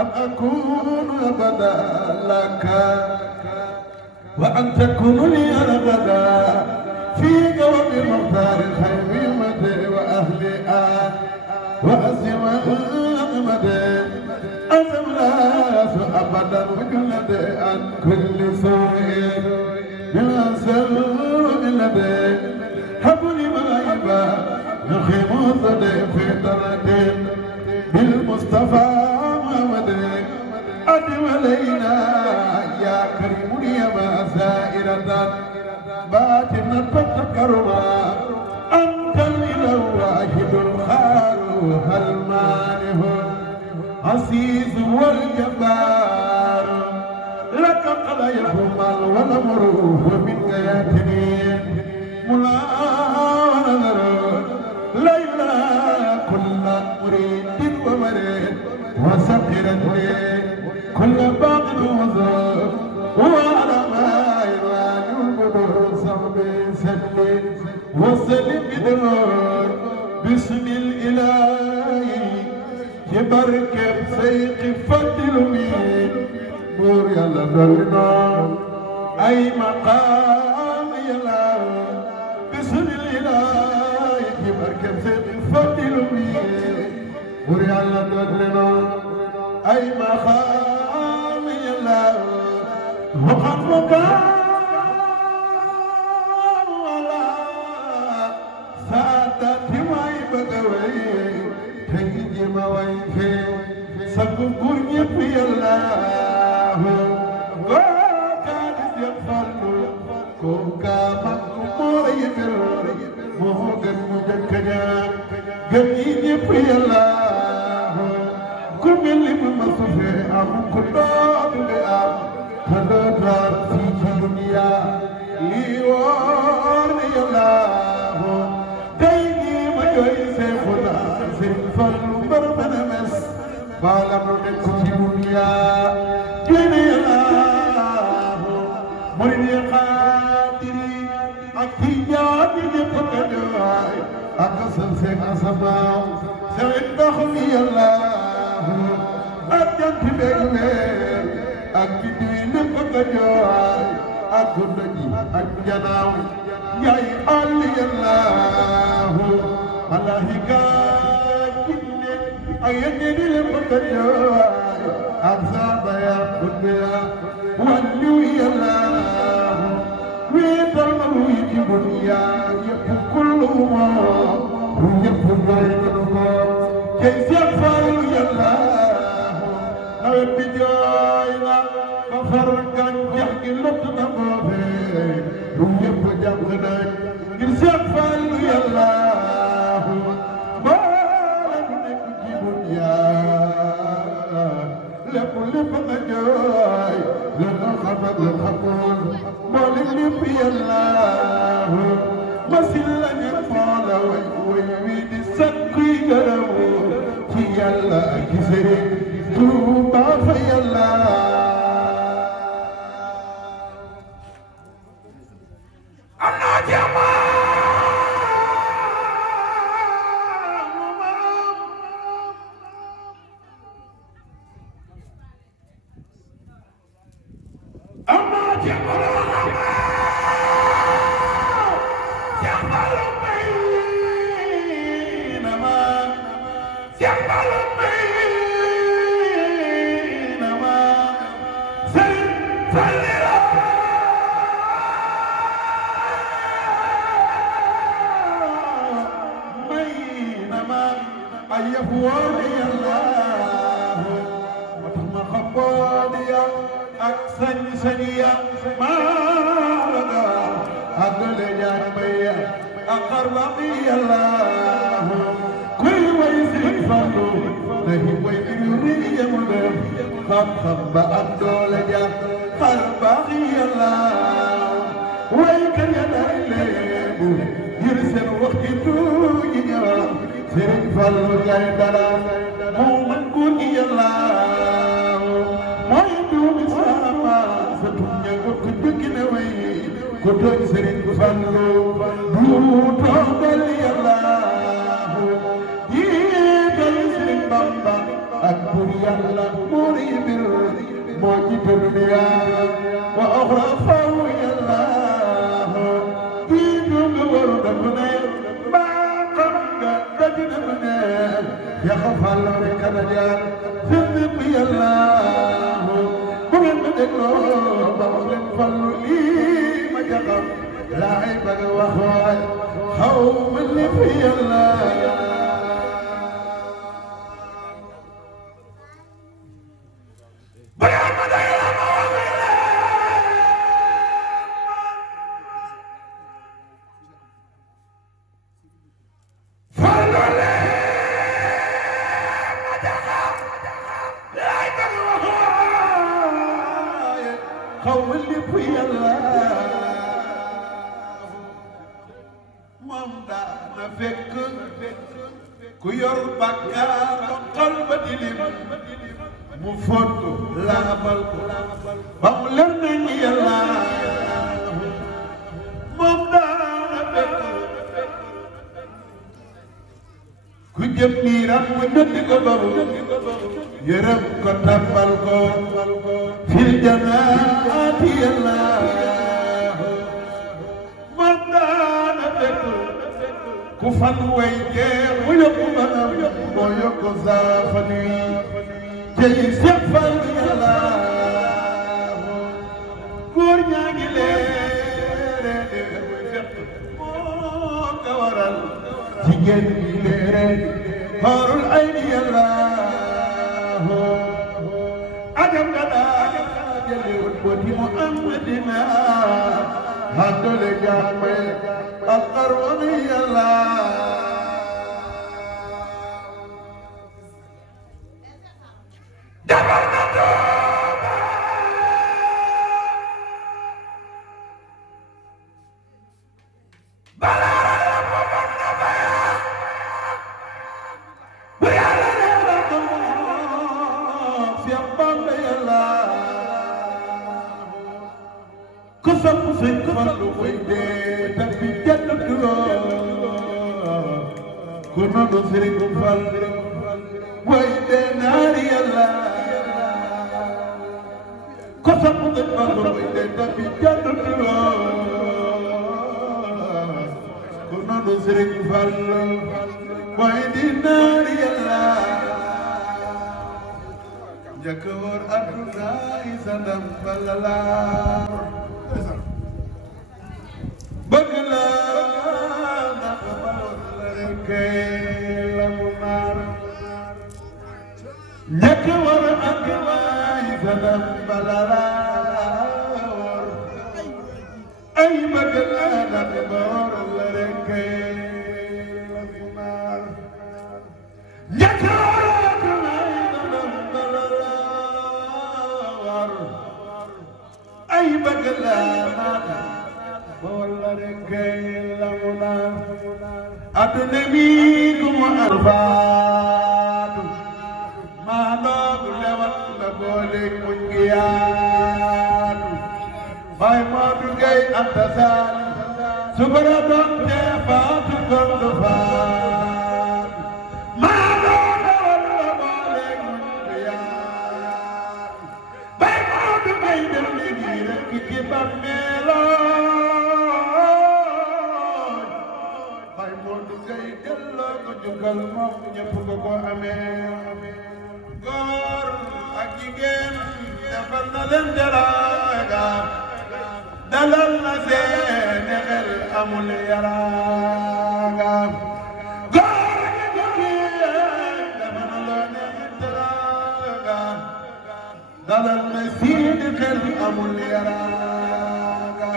أم أكون أبدا لك وأن تكون لي أبدا في قوم المختار خير مدى وأهلها وأسم أحمد أزم لاس أبدا وجلد عن كل سوء بلا سلم لدي حبل ما يبا نخيم صدي في درد بالمصطفى محمد أدم علينا يا كريم يا ما زائرة باطن تذكرنا أنت الإله واحد الخار المانه عزيز والجبار لك قضايا المال والأمر ومنك ياتني ملا ونذر ليلى كل مريد ومريد وسقرتني كل باطل وزر وعلى ما يراني البدر صحبي سلم وسلم بدور باسم الإله يبارك بسيق فضل مين نور يلا دلنا أي مقام يلا باسم الإله يبارك بسيق فضل مين نور يلا دلنا أي مقام يلا وقفك ولا سادتي ما يبدوي تيجي ما وينفي سبقوا يبي الله وكان يفعل كوكا مكمور يبر موجد مجكنا جميل يبي الله كم اللي بمصفي أم كتاب لأم هذا في الدنيا ليورني الله تيجي ما يسيفنا سيفن برمنا مس بالامر في الدنيا جني الله مرني قادري أكيد يبقى أكسر سيك أسمع سيد دخلي الله أجد بيني أكيد يبقى جواي أكودني أجناو ياي علي الله الله كاجني أيدي يبقى جواي أكسر بيا كديا ولي الله ويترمو يجبنيا يبقى كل ما ويبقى بينهما كيف يفعل الله نبي جاينا مفرقا يحكي لطنا بابي ويبقى جمعنا كيف يفعل الله ما لم نجبنيا لكل فقجاي لنا خفض الخطول مولي في الله مسلا يفعل ويويد السقي قرمو في الله كسري توبا في الله أنا جمال أما جمال جمال بينما جمال بينما سلسلة بينما أيفواني الله وتم خباني أكسن سنيا ما لدى أدل جانبيا أقربي الله كل ويسر فضل نهي ويريد يمدر خب أدل جا خربي الله ويكن يدعي يرسل وقته يجرى سرج فضل جايدلا مومن كوني الله ما يدوم ساما ستنيا وكتبكنا وي كتب سرج فضل دوتو بلي الله يدل سرج بامبا أكبر يالله الدنيا وأخرى فوي الله دين ورد منير ما قمك دجن منير يخف الله كنجار ذنبي الله بمن مدلو بمن فلو لي مجقم لا عيبك وخوي خوم اللي في الله خوم اللي في الله مام دا فك ku yor bàkkaar xol ba di lim mu fóot laabal ko ba mu leer nañ yàlla moom daana fekk ku jëm niiram mu ñotti ko babu yërëm ko tàmbal ko fil janaati yàlla moom daana fekk ku fan way jeex mu yokku manam moo yokku saafan wi jëyi seet fal yàlla góor ñaa ngi leere muy fett moo ko waral jigéen ñi leere xoorul ay ni yàlla ajam nga daa jëliwut booti mu am dina handole jàmmay القرون يلا جبرنا توبة بلا رلم وبرنا بيا ويالا نبضو في أبان يلا كسب في كفر ويدي تبي كنا نسرق فل ويدي ناري الله كسب الفل ويدي تبي جنة كنا نسرق فل ويدي ناري الله جكور أدنى إسلام فللا بغلا ñëkk war ak waay sadam balala war ay bëgg laa nag boor la rek la funaar ñëkk war ak waay sadam balala war ay bëgg laa nag boor la rek la funaar aduna mi ku mu arfaatu maa doog lewat la boole mu ngiyaatu bay Moodu Gay Anta Saal su bara doon tee faatu góor faatu maa doog lewat la boole mu ngiyaatu bay Moodu Gay dem liggéey rek ci bàmmeeloon bay Moodu Gay delloo ko jukkal moom ñëpp ko amee góor ak jigéen defal na leen teraanga dalal na seen xel amul yaraanga góor ak jigéen defal na leen teraanga dalal na seen xel amul yaraanga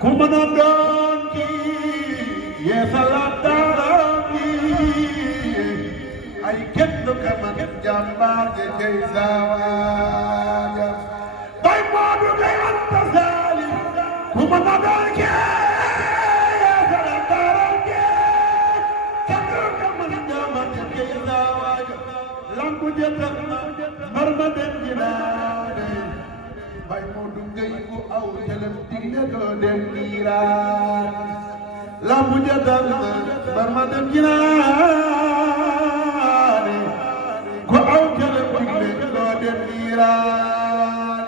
ku mën a doon kii yeesalaat dara ay kenn du ko mën jàmbaar ja cay saawaja bay Moodu Gay Anta Saali ku mën a doon kee yeesala daral kee kenn du ko mën jàmbaar ja cay saawaja lambu jëtal mar ma dem jinaane bay Moodu Gay ku aw jëlem digle doo dem niiraan lambu jëtal mar ma dem jinaane ku aw jëlem digle doo dem niiraan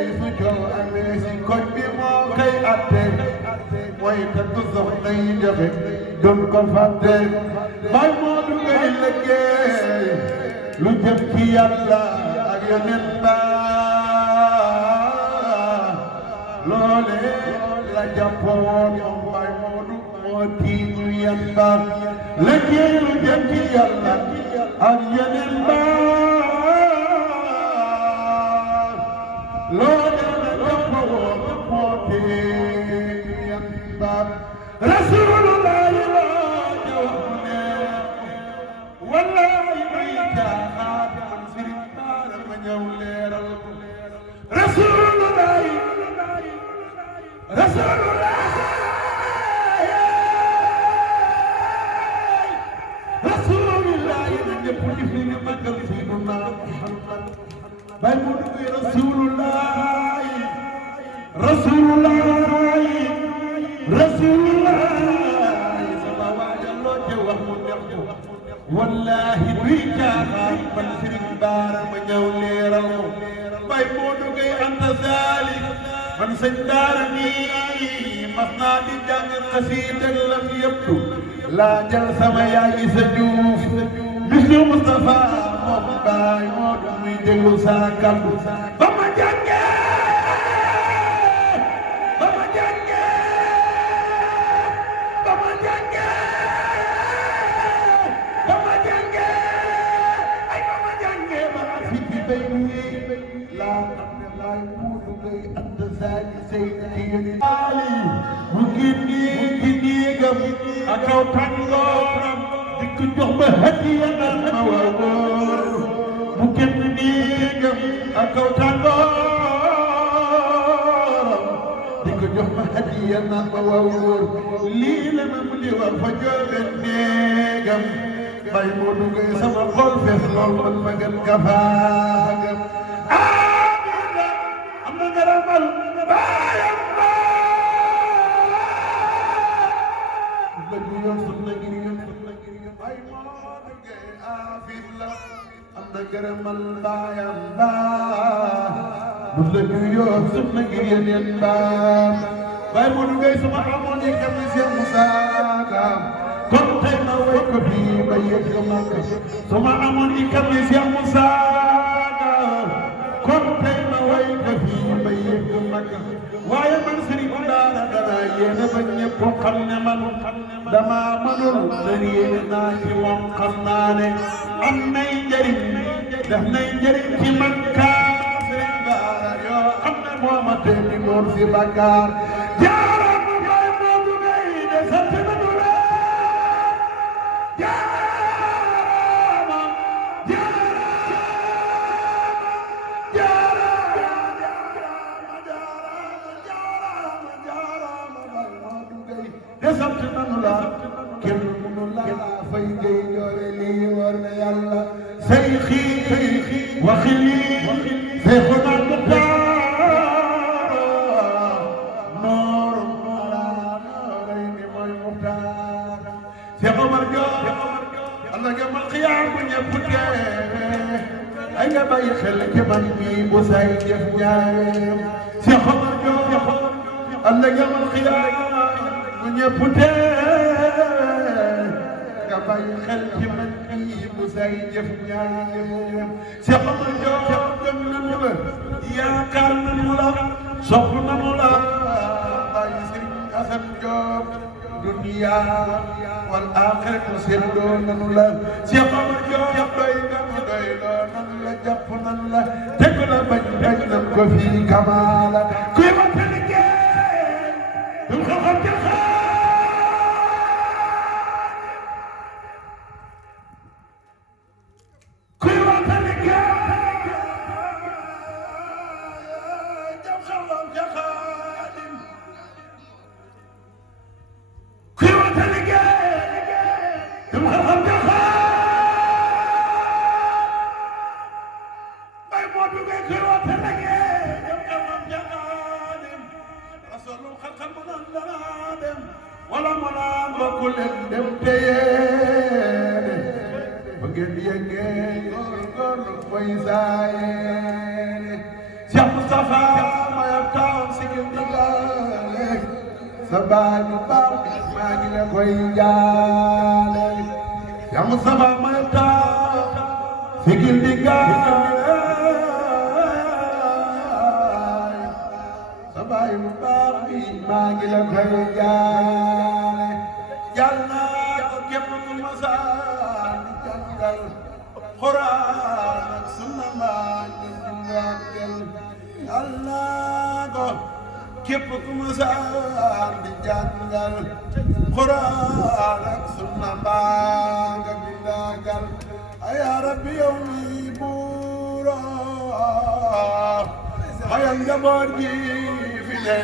tey su coow amee si koñ bi moo koy atte mooy takku soxna yi joxe doon ko fàtte bay moo du ngay liggéey lu jëm ci yàlla ak yeneen ba loole la jàppoon moom bay moo du moo tiiñu yan ba liggéey lu jëm ci yàlla ak yeneen ba loole la jàppoon moo tiiñu yan ba Rasulullah la jawne wallahi may jaaxaat man Sëriñ Bara ma ñëw leeral ko Rasulullah Rasulullah Rasulullah na ñëpp di fi ñu magal Seydina Muhammad bay mu dugg Rasulullah Rasulullah Rasulullah sama waaja loo ca wax mu neex ko wallahi duy jaaxaat man Sëriñ Bara ma ñëw leeral ko bay moo duggee anta zalik man sëñ Daara nii mas naa di jàng xasiida la fi yëpp laa jël sama yaay Isa Juuf bisu Mustafa moom baay moo du muy déglu saa kàddu ba ma jàngee ba ma jàngee ba ma jàngee ba ma jàngee ay ba ma jàngee ba ak fi ci bay laa xam ne laay muudu ngay ànd saali say jigéen ali mu génni ci néegam ak aw tàngooram di ko jox ma hadiya naan ma waaw mu génn néegam ak aw tàngooram di ko jox ma hadiya naan ma waaw lii la ma mu di war fa jóge néegam bay muudu ngay sama xol fees lool man ma gën ka faagam garamal baayam la ñu sunna gi ay moo duggee afif la am na garamal baayam la ñu sunna gi yeneen bay moo duggee sama amoon yi kam Cheikh Moussa kon tey ma way ko fii ba yegg Makka sama amoon yi kam Cheikh Moussa kon tey ma way ko fii ba yegg Makka waaye man Sëriñ Bara dana yéene ba ñëpp xam ne man dama mënul dar yéene naa ci moom xam naa ne am nay njëriñ def nay njëriñ ci man kaa Sëriñ Bara yoo xam ne moo ma tee di moom si bakkaar jaaraam ma bay moo du ngay de sant na du la sant nanu la kenn mënu la fay ngay ñoore lii war na yàlla say xii waxi lii say xonaan mu taar nooru ala nooray ni mooy muxtaar Cheikh Omar Diop Allah yamal xiyaam bu ñëpp dee ay nga bàyyi xel ci man mii bu say jëf ñaawe Cheikh Omar Diop Allah yamal xiyaam bu ñëpp tee nga bàyyi xel ci man kii bu say jëf ñaaw Cheikh Omar Diop gëm nañu la yaakaar nañu la sopp nañu la bàyyi Serigne Assane Diop dunya wal aaxiratu seddoo nañu la Cheikh Omar Diop doy nañu doy loo nañu la jàpp nañu la teg la bañ bañ nañ ko fii kamaala kuy ma liggéey du xam ci wala mala mbokku leen dem téyeene ba ngeen yeggee góorgóorlu mooy saayeene Mustafa ma yabtaan sigil digale sa baay bu baax maa ngi la koy jaale ya Mustafa ma yabtaan sigil digale sa baay bu baax bi maa ngi la koy jaale yàlla ko képp ku ma saa di jàngal Quran ak sunna maa ngi jàngal yàlla ko képp ku ma saa di jàngal Quran ak sunna maa ngi jàngal ay rabbi yow mi buura ayal njaboot gi fi ne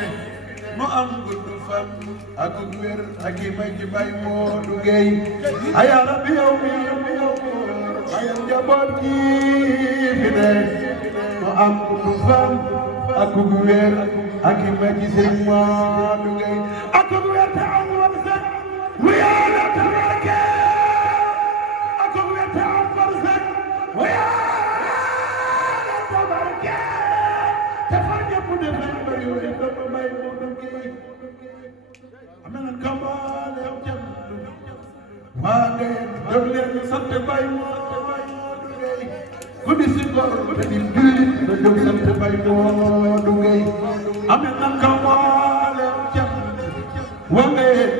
mu am gudd fan ak wér ak i may ci bay Moodu Gey ay rabbi yow mi ayal njaboot gi fi ne mu am gudd fan ak wér ak i may ci sëñ Moodu Gey ak wér te am wërsëg wu Yàlla tabarke ak wér te am wërsëg wu Yàlla tabarke te fa ñëpp def nañ ba yooyu dafa may Moodu Gey amena kamaale jam waa ngeen def leen sant bay Moodu Gey ku di si gor te di jullit na jóg sant bay Moodu Gey amena kamaale jam waa ngeen